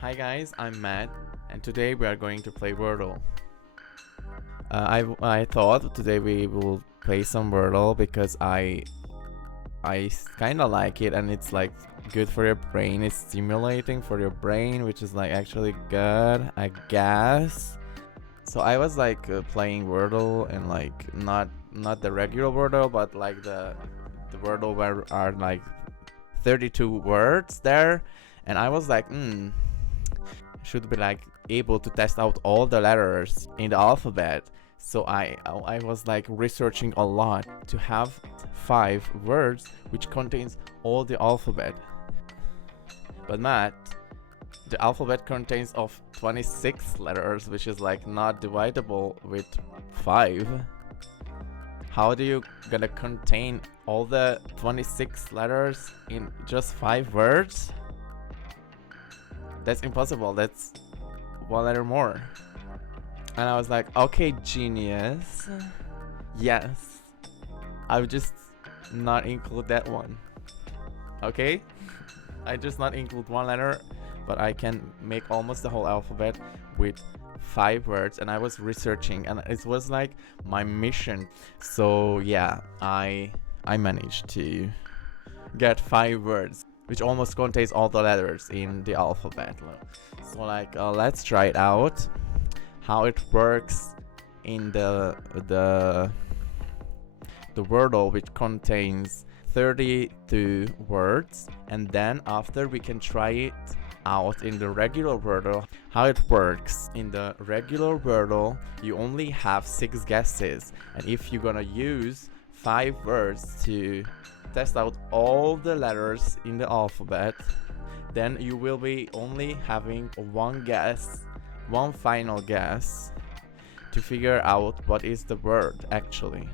Hi guys, I'm Matt, and today we are going to play Wordle. I thought today we will play some Wordle because I kind of like it, and it's like good for your brain. It's stimulating for your brain, which is like actually good, I guess. So I was like playing Wordle, and like not the regular Wordle, but like the Wordle where are like 32 words there, and I was like, should be like able to test out all the letters in the alphabet. So I was like researching a lot to have 5 words which contains all the alphabet. But Matt, the alphabet contains of 26 letters, which is like not dividable with 5. How do you gonna contain all the 26 letters in just 5 words? That's impossible. That's 1 letter more. And I was like, okay, genius. Yes. I would just not include that one. Okay? I just not include 1 letter, but I can make almost the whole alphabet with 5 words. And I was researching, and it was like my mission. So yeah, I managed to get 5 words, which almost contains all the letters in the alphabet. So like, let's try it out, how it works in the Wordle, which contains 32 words, and then after we can try it out in the regular Wordle, how it works. In the regular Wordle, you only have 6 guesses, and if you're gonna use 5 words to test out all the letters in the alphabet, then you will be only having one guess, one final guess, to figure out what is the word actually.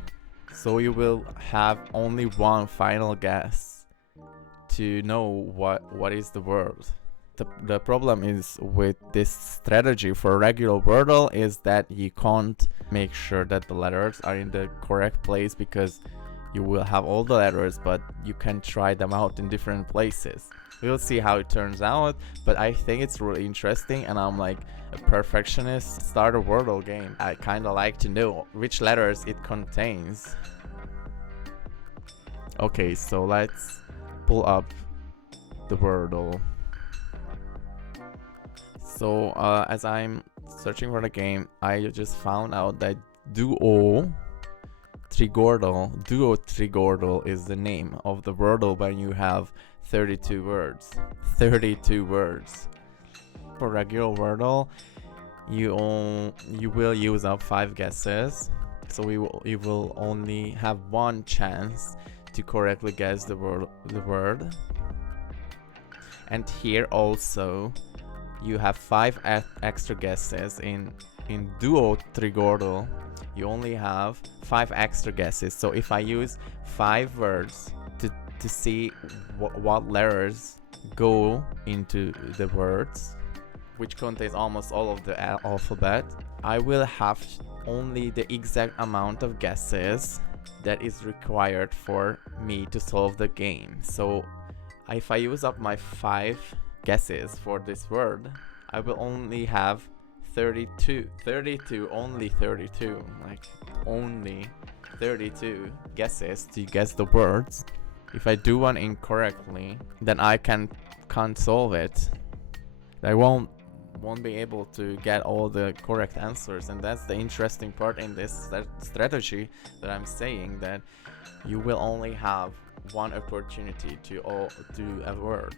So you will have only one final guess to know what is the word. The problem is with this strategy for regular Wordle is that you can't make sure that the letters are in the correct place, because you will have all the letters, but you can try them out in different places. We'll see how it turns out, but I think it's really interesting, and I'm like a perfectionist. Start a Wordle game. I kind of like to know which letters it contains. Okay, so let's pull up the Wordle. So as I'm searching for the game, I just found out that Duo Trigordle is the name of the Wordle when you have 32 words. 32 words. For regular Wordle, you will use up 5 guesses, so you will only have one chance to correctly guess the word. And here also you have 5 extra guesses. In Duo Trigordle, you only have 5 extra guesses. So if I use 5 words to see what letters go into the words, which contains almost all of the alphabet, I will have only the exact amount of guesses that is required for me to solve the game. So if I use up my 5 guesses for this word, I will only have 32, only 32, like only 32 guesses to guess the words. If I do one incorrectly, then I can't solve it. I won't be able to get all the correct answers, and that's the interesting part in this strategy, that I'm saying that you will only have one opportunity to do a word.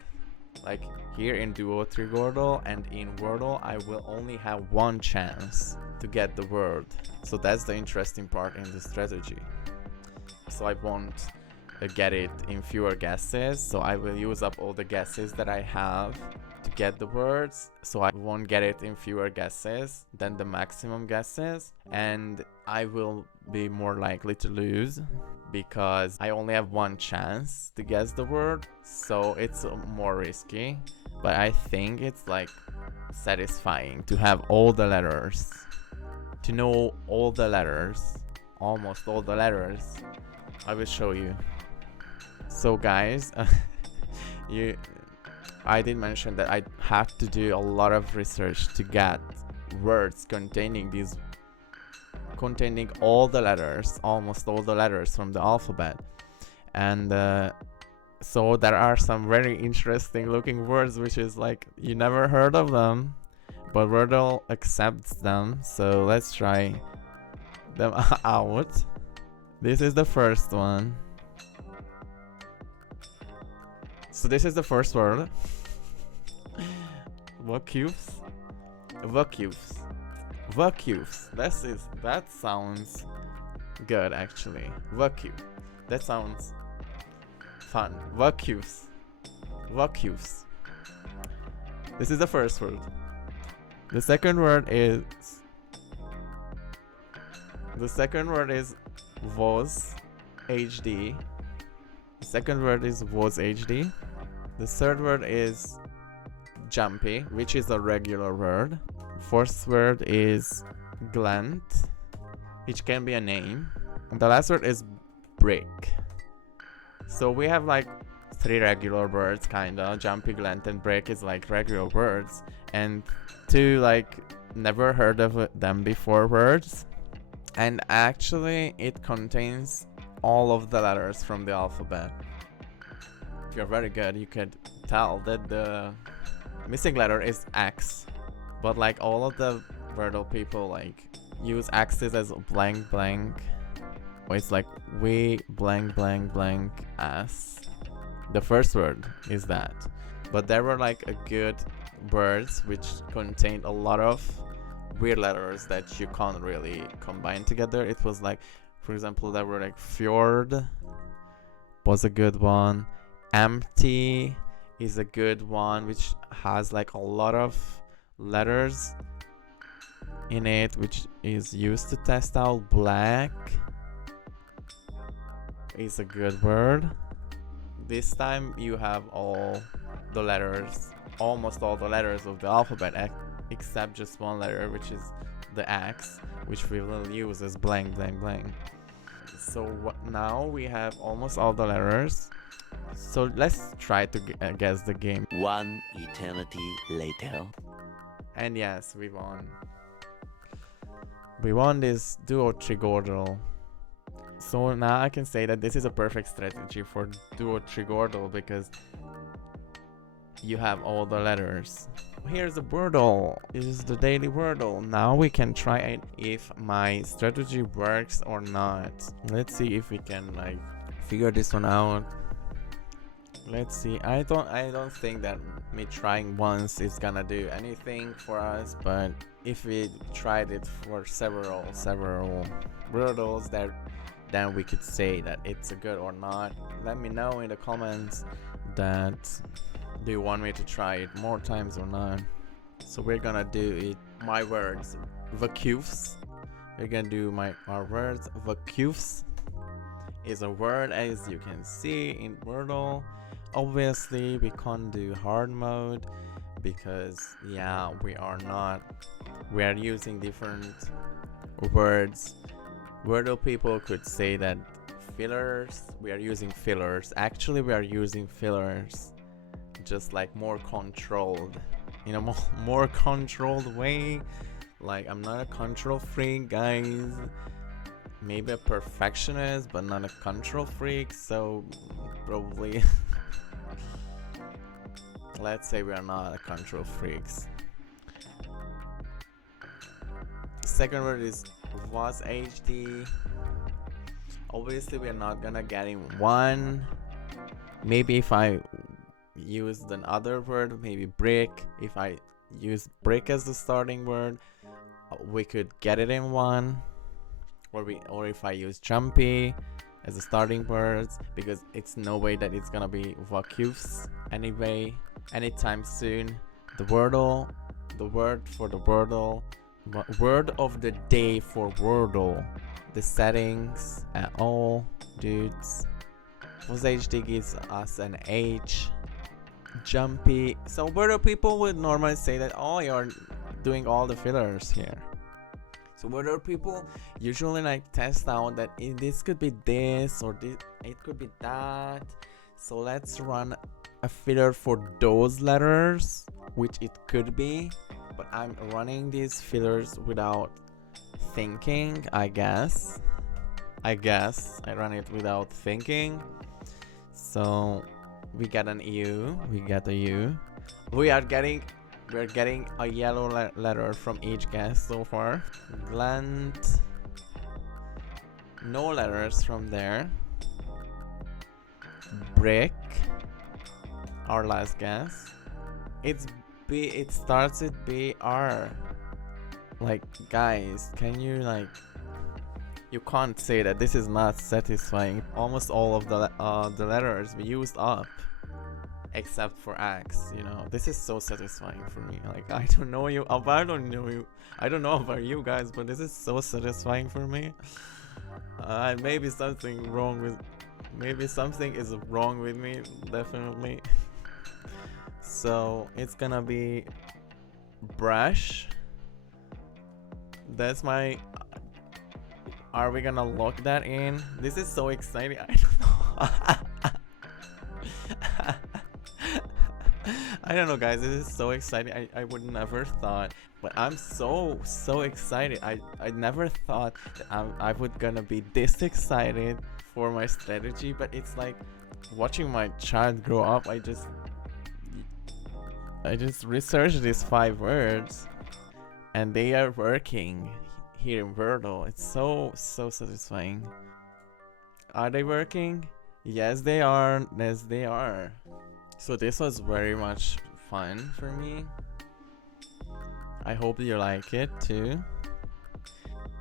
Like here in Duo Trigordle and in Wordle, I will only have one chance to get the word. So that's the interesting part in the strategy. So I won't get it in fewer guesses, so I will use up all the guesses that I have to get the words, so I won't get it in fewer guesses than the maximum guesses, and I will be more likely to lose because I only have one chance to guess the word. So it's more risky, but I think it's like satisfying to have all the letters, to know all the letters, almost all the letters. I will show you. So guys, I did mention that I had to do a lot of research to get words containing all the letters, almost all the letters from the alphabet. And so there are some very interesting looking words which is like you never heard of them, but Wordle accepts them. So let's try them out. This is the first one. So this is the first word. Vacuums. Vacuums. Vacuums. That sounds good actually. Vacuum. That sounds fun. Vacuums. Vacuums. This is the first word. The second word is was HD. The second word is was HD. The third word is jumpy, which is a regular word. Fourth word is glint, which can be a name. And the last word is brick. So we have like 3 regular words, kinda. Jumpy, glint, and brick is like regular words, and 2 like never heard of them before words. And actually it contains all of the letters from the alphabet. If you're very good, you could tell that the missing letter is X, but like all of the Wordle people like use X's as blank blank, or it's like we blank blank blank S. The first word is that, but there were like a good words which contained a lot of weird letters that you can't really combine together. It was like, for example, there were like fjord was a good one. Empty is a good one, which has like a lot of letters in it, which is used to test out. Black is a good word. This time you have all the letters, almost all the letters of the alphabet, except just one letter, which is the X, which we will use as blank blank blank. So now we have almost all the letters. So let's try to guess the game. One eternity later. And yes, we won. We won this duo trigordle. So now I can say that this is a perfect strategy for duo trigordle because you have all the letters. Here's the Wordle. It is the daily Wordle. Now we can try it if my strategy works or not. Let's see if we can like figure this one out. Let's see. I don't think that me trying once is gonna do anything for us, but if we tried it for several Wordles, then we could say that it's a good or not. Let me know in the comments that do you want me to try it more times or not. So we're gonna do it. My words, vacuums. We're gonna do our words. Vacuums is a word, as you can see in Wordle. Obviously we can't do hard mode because yeah, we are using different words. Wordle people could say that fillers, we are using fillers. Actually we are using fillers, just like more controlled, in a more controlled way. Like I'm not a control freak, guys. Maybe a perfectionist, but not a control freak, so probably let's say we are not a control freaks. Second word is was HD. Obviously we are not gonna get in one. Maybe if I used another word, maybe brick, if I use brick as the starting word, we could get it in one. Or if I use jumpy as a starting words, because it's no way that it's gonna be vacuums anyway anytime soon. The word for the Wordle, word of the day for Wordle, the settings and all dudes. Was HD gives us an H. Jumpy, so Wordle people would normally say that, oh, you're doing all the fillers here. So Wordle people usually like test out that this could be this or this, it could be that. So let's run a filler for those letters, which it could be, but I'm running these fillers without thinking, I guess. I run it without thinking. So we get an U. We get a U. We're getting a yellow letter from each guess so far. Glant. No letters from there. Brick. Our last guess. It's B. It starts with BR. Like, guys, can you like? You can't say that this is not satisfying. Almost all of the letters we used up, except for X. You know, this is so satisfying for me. Like, I don't know you. I don't know you. I don't know about you guys, but this is so satisfying for me. Maybe something is wrong with me. Definitely. So it's gonna be brush. That's my. Are we gonna lock that in? This is so exciting. I don't know. I don't know, guys. This is so exciting. I would never thought, but I'm so excited. I never thought that I would gonna be this excited for my strategy. But it's like watching my child grow up. I just researched these 5 words, and they are working here in Wordle. It's so satisfying. Are they working? Yes, they are. Yes, they are. So this was very much fun for me. I hope you like it too.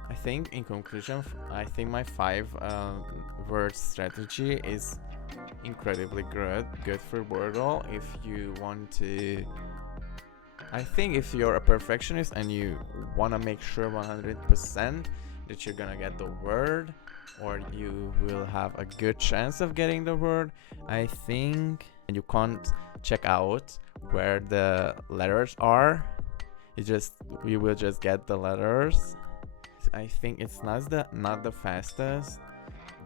I think in conclusion, I think my 5 word strategy is incredibly good for Wordle. If you want to, I think if you're a perfectionist and you want to make sure 100% that you're gonna get the word, or you will have a good chance of getting the word, I think, and you can't check out where the letters are. You will just get the letters. I think it's not the fastest,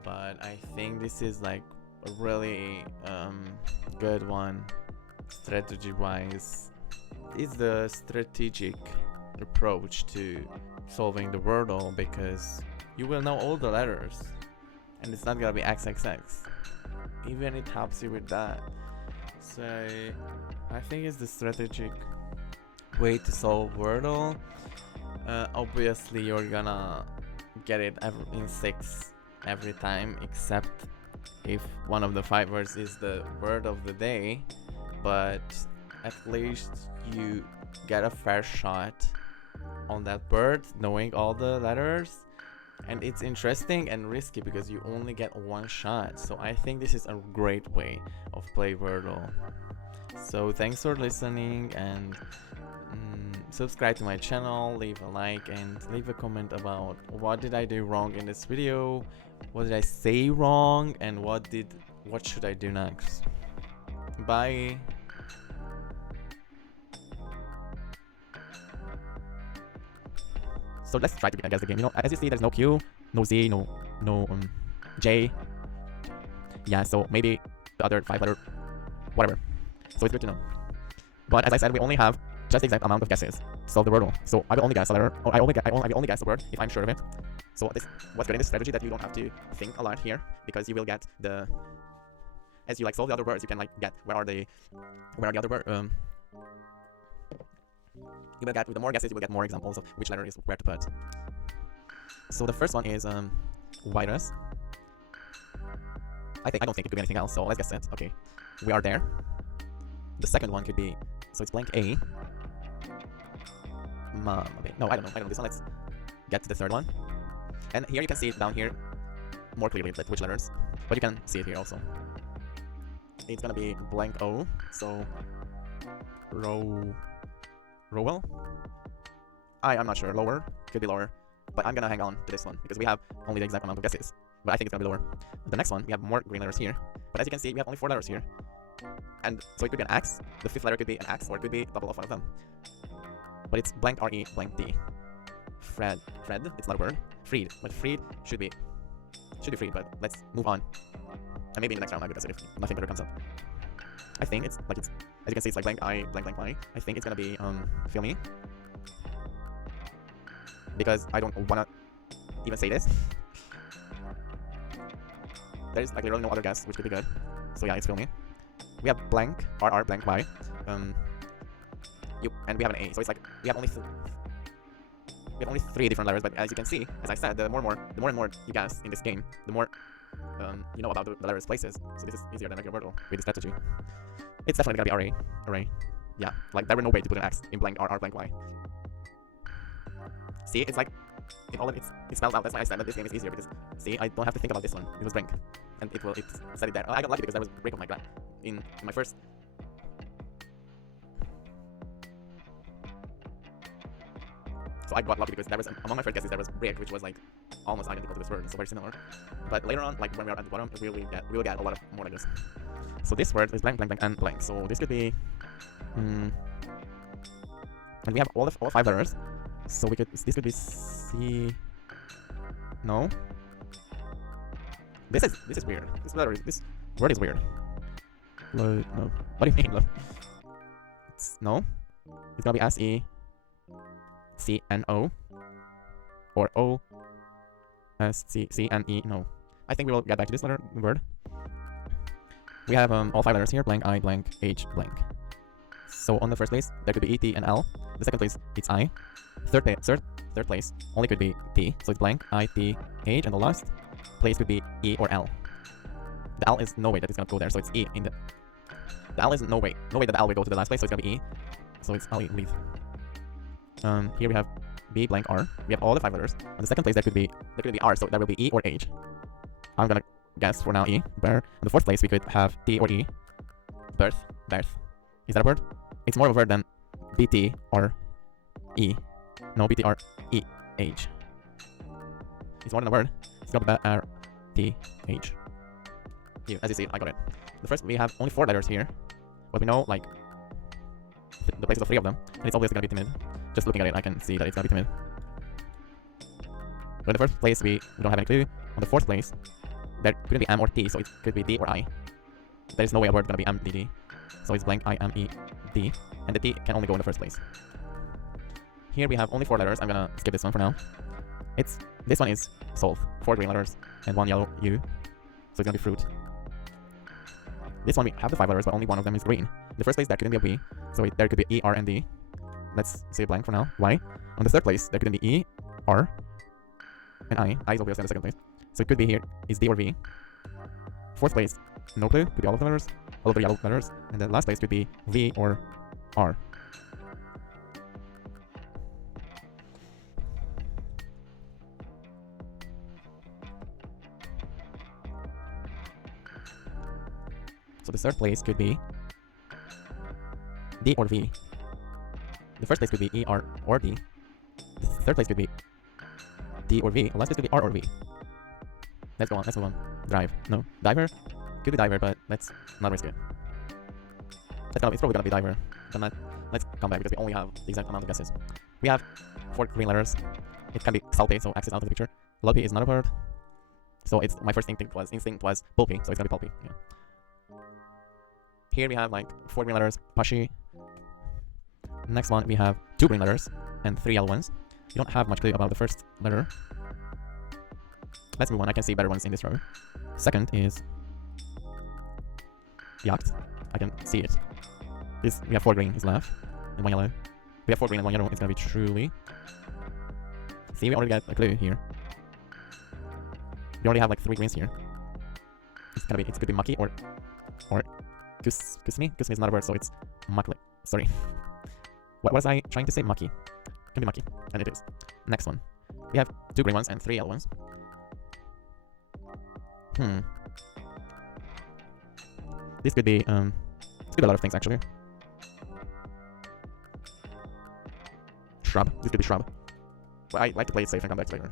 but I think this is like a really good one strategy wise. It's the strategic approach to solving the Wordle, because you will know all the letters and it's not gonna be XXX. Even it helps you with that. So I think it's the strategic way to solve Wordle. Obviously you're gonna get it in 6 every time, except if one of the 5 words is the word of the day, but at least you get a fair shot on that word knowing all the letters. And it's interesting and risky because you only get 1 shot. So I think this is a great way of play Wordle. So thanks for listening, and subscribe to my channel, leave a like, and leave a comment about what did I do wrong in this video, what did I say wrong, and what should I do next. Bye. So let's try to guess the game. You know, as you see, there's no Q, no Z, no J. Yeah, so maybe the other 5 letter, whatever. So it's good to know. But as I said, we only have just the exact amount of guesses. So the Wordle. So I will only guess a letter, or I will only guess the word if I'm sure of it. So what's good in this strategy, that you don't have to think a lot here, because you will get as you like solve the other words, you can like get where are the other words. You will get, with the more guesses, you will get more examples of which letter is where to put. So the first one is virus. I don't think it could be anything else, so let's guess it. Okay, we are there. The second one could be, so it's blank A. Okay, no, I don't know this one. Let's get to the third one. And here you can see it down here more clearly, like which letters, but you can see it here also. It's gonna be blank O, so Rowell? I'm not sure. Lower? Could be lower. But I'm gonna hang on to this one because we have only the exact amount of guesses. But I think it's gonna be lower. The next one, we have more green letters here. But as you can see, we have only 4 letters here. And so it could be an X. The 5th letter could be an X, or it could be double of one of them. But it's blank RE, blank D. Fred, it's not a word. Freed, but freed should be freed, but let's move on. And maybe in the next round I'll guess it if nothing better comes up. I think it's like it's, as you can see, it's like blank I, blank blank Y. I think it's gonna be feel me, because I don't wanna even say this. There's like literally no other guess which could be good. So yeah, it's feel me. We have blank RR blank Y. And we have an A. So it's like we have only three different letters. But as you can see, as I said, the more and more you guess in this game, the more you know about the letters places. So this is easier than regular Wordle with this strategy. It's definitely gonna be array. Yeah, like there were no way to put an X in blank RR blank Y. See, it's like it spells out. That's why I said that this game is easier, because see, I don't have to think about this one. It was blank, and it said it there. Oh, I got lucky because there was a break of my graph in my first. So I got lucky because there was among my first guesses there was break, which was like almost identical to this word, so very similar. But later on, like when we are at the bottom, we will get a lot of more like this. So this word is blank, blank, blank, and blank. So this could be, and we have all 5 letters. So this could be C. No. This is weird. This word is weird. No. What do you mean? No. It's gonna be SECNO or OSCCNE. No. I think we will get back to this word. We have all 5 letters here: blank I, blank H, blank. So on the first place there could be E, T, and L. The second place it's I. Third place only could be T, so it's blank I, T, H, and the last place could be E or L. The L is no way that it's gonna go there, so it's E in the L is no way that the L will go to the last place, so it's gonna be E. So it's I'll leave. Here we have B blank R. We have all the 5 letters. On the second place there could be R, so there will be E or H. I'm gonna guess for now E. Bear. On the fourth place we could have T or E. Birth. Is that a word? It's more of a word than BT or E. No, BT or E H. It's more than a word. It's got R T H. Here, as you see, I got it. The first we have only 4 letters here, but we know like the places of 3 of them, and it's obviously gonna be timid. Just looking at it, I can see that it's gonna be timid. But in the first place, we don't have any clue. On the fourth place, there couldn't be M or T, so it could be D or I. There is no way a word gonna be M, D, D. So it's blank I, M, E, D, and the T can only go in the first place. Here we have only 4 letters. I'm gonna skip this one for now. This one is solve. 4 green letters and 1 yellow U. So it's gonna be fruit. This one we have the 5 letters, but only one of them is green. In the first place, there couldn't be a B, so there could be E, R, and D. Let's say blank for now. Y. On the third place, there couldn't be E, R, and I. I is obviously in the second place. So it could be here is D or V. Fourth place, no clue. Could be all of the letters, all of the yellow letters. And the last place could be V or R. So the third place could be D or V. The first place could be E, R, or D. The third place could be D or V. The last place could be R or V. Let's go on. Let's move on. Drive. No. Diver? Could be diver, but let's not risk it. It's probably gonna be diver. But let's come back because we only have the exact amount of guesses. We have 4 green letters. It can be salty, so X is out of the picture. Lumpy is not a word. So it's my first instinct was pulpy, so it's gonna be pulpy. Yeah. Here we have like 4 green letters, pushy. Next one we have 2 green letters and 3 yellow ones. You don't have much clue about the first letter. Let's move on. I can see better ones in this row. Second is yacht. I can see it. We have 4 green is left and 1 yellow. We have 4 green and 1 yellow. It's gonna be truly. See, we already got a clue here. We already have like 3 greens here. It could be mucky or kusmi. Kusmi is not a word, so it's mucky. Sorry. What was I trying to say? Mucky. Can be mucky, and it is. Next one. We have 2 green ones and 3 yellow ones. This could be a lot of things actually. Shrub. This could be shrub. But I like to play it safe and come back to later.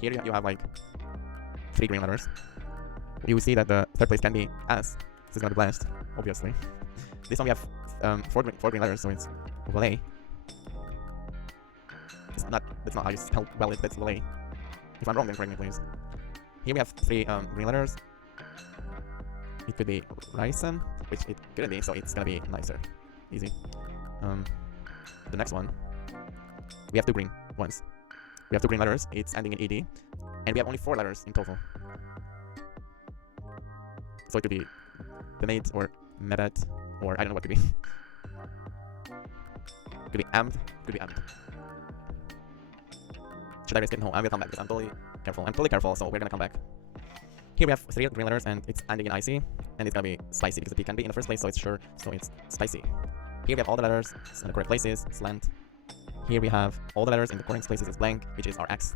Here you have like 3 green letters. You will see that the third place can be S. This is gonna be blessed, obviously. This one we have 4 green letters, so it's valet. That's not how you spell well, that's valet. If I'm wrong, then correct me, please. Here we have 3 green letters. It could be ricin. which it couldn't be, so it's gonna be nicer. Easy. The next one, we have two green ones. We have two green letters, it's ending in ed, and we have only 4 letters in total. So it could be Benet or Mebet, or I don't know what it could be. Could be Amd, could be Amd. Should I risk it? No, I will come back because I'm totally careful. I'm totally careful, so we're gonna come back. Here we have 3 green letters and it's ending in IC, and it's gonna be spicy because the P can be in the first place, so it's sure, so it's spicy. Here we have all the letters in the correct places, slant. Here we have all the letters in the correct places is blank, which is our X.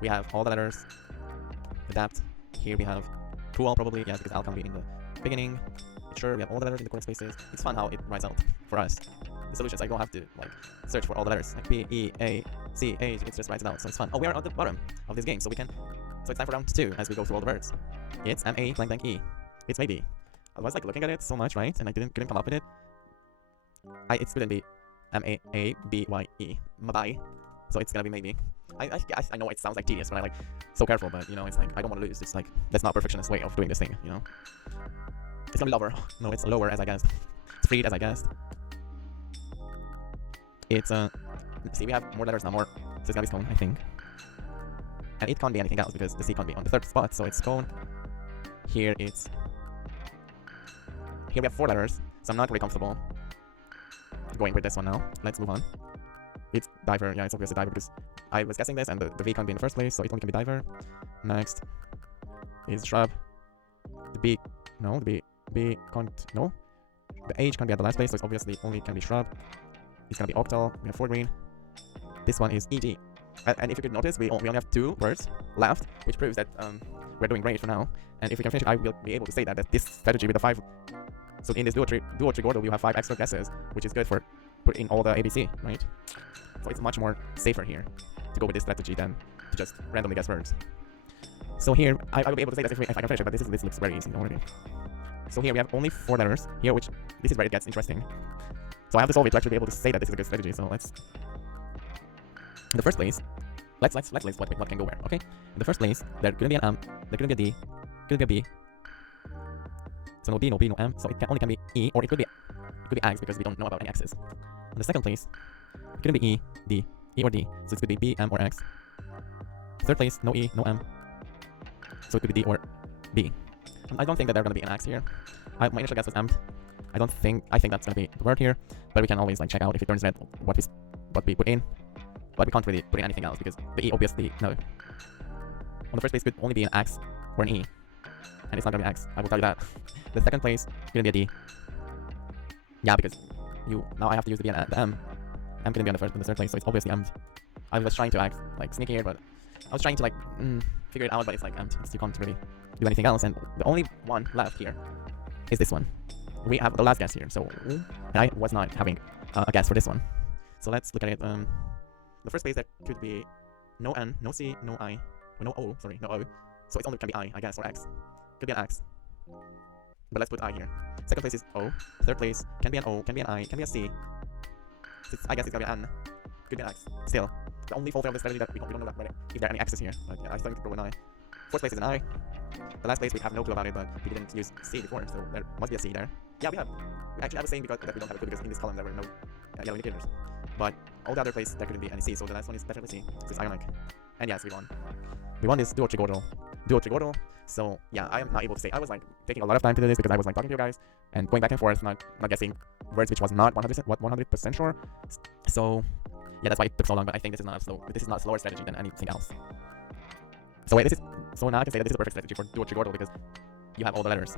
We have all the letters adapt. Here we have cruel probably, yes, because L can be in the beginning. Sure, we have all the letters in the correct spaces. It's fun how it writes out for us. The solutions, I don't have to like search for all the letters like P, E, A, C, H. It just writes it out, so it's fun. Oh, we are at the bottom of this game, so we can. So it's time for round 2 as we go through all the words. It's M-A blank blank E. It's maybe. I was like looking at it so much, right, and I couldn't come up with it. It couldn't be M-A-A-B-Y-E. Bye. So it's gonna be maybe. I know it sounds like tedious, but I like so careful. But you know, it's like I don't want to lose. It's like that's not a perfectionist way of doing this thing. You know. It's gonna be lower. No, it's lower as I guessed. It's freed as I guessed. It's see, we have more letters now, more. So it's gonna be scone, I think. And it can't be anything else because the C can't be on the 3rd spot, so it's scone. Here it's. Here we have 4 letters, so I'm not really comfortable going with this one now. Let's move on. It's diver. Yeah, it's obviously diver because I was guessing this and the V can't be in the first place, so it only can be diver. Next is shrub. The B, no, the B can't, no. The H can't be at the last place, so it's obviously only can be shrub. It's gonna be octal. We have 4 green. This one is EG. And if you could notice, we only have 2 words left, which proves that we're doing great for now. And if we can finish it, I will be able to say that this strategy with the 5. So in this duo Wordle, you have 5 extra guesses, which is good for putting all the ABC, right? So it's much more safer here to go with this strategy than to just randomly guess words. So here, I will be able to say that if I can finish it, but this looks very easy already. So here we have only 4 letters here, which this is where it gets interesting. So I have to solve it to actually be able to say that this is a good strategy. So let's. In the first place, let's list what can go where. Okay. In the first place, there couldn't be an M, there couldn't be a D, couldn't be a B. So no D, no B, no M. So it only can be E, or it could be X because we don't know about any X's. In the second place, it couldn't be E, D, E or D. So it could be B, M, or X. Third place, no E, no M. So it could be D or B. I don't think that there's gonna be an X here. My initial guess was M. I think that's gonna be the word here, but we can always like check out if it turns red what we put in. But we can't really put in anything else because the E obviously no. On the first place could only be an X or an E, and it's not gonna be X. I will tell you that. The second place is gonna be a D. Yeah, because now I have to use the B and the M. M couldn't be on the third place, so it's obviously M. I was trying to act like sneaky here, but I was trying to like figure it out, but it's like empty. You can't really do anything else, and the only one left here is this one. We have the last guess here, so and I was not having a guess for this one. So let's look at it. The first place there could be no N, no C, no I, or no O. Sorry, no O. So it only can be I guess, or X. Could be an X. But let's put I here. Second place is O. Third place can be an O, can be an I, can be a C. I guess it's gonna be an N. Could be an X. Still, the only fault of this strategy that we don't know that if there are any X's here. But yeah, I think it's probably an I. Fourth place is an I. The last place we have no clue about it, but we didn't use C before, so there must be a C there. Yeah, we have. Actually, I was saying that we don't have a clue because in this column there were no yellow indicators. But all the other places there couldn't be any C, so the last one is definitely C. So it's ionic. And yes, we won. We won this duo Wordle. So yeah, I am not able to say. I was like taking a lot of time to do this because I was like talking to you guys and going back and forth, not guessing words which was not 100% sure. So yeah, that's why it took so long. But I think this is not a slower strategy than anything else. So wait, so now I can say that this is a perfect strategy for duo Wordle because you have all the letters.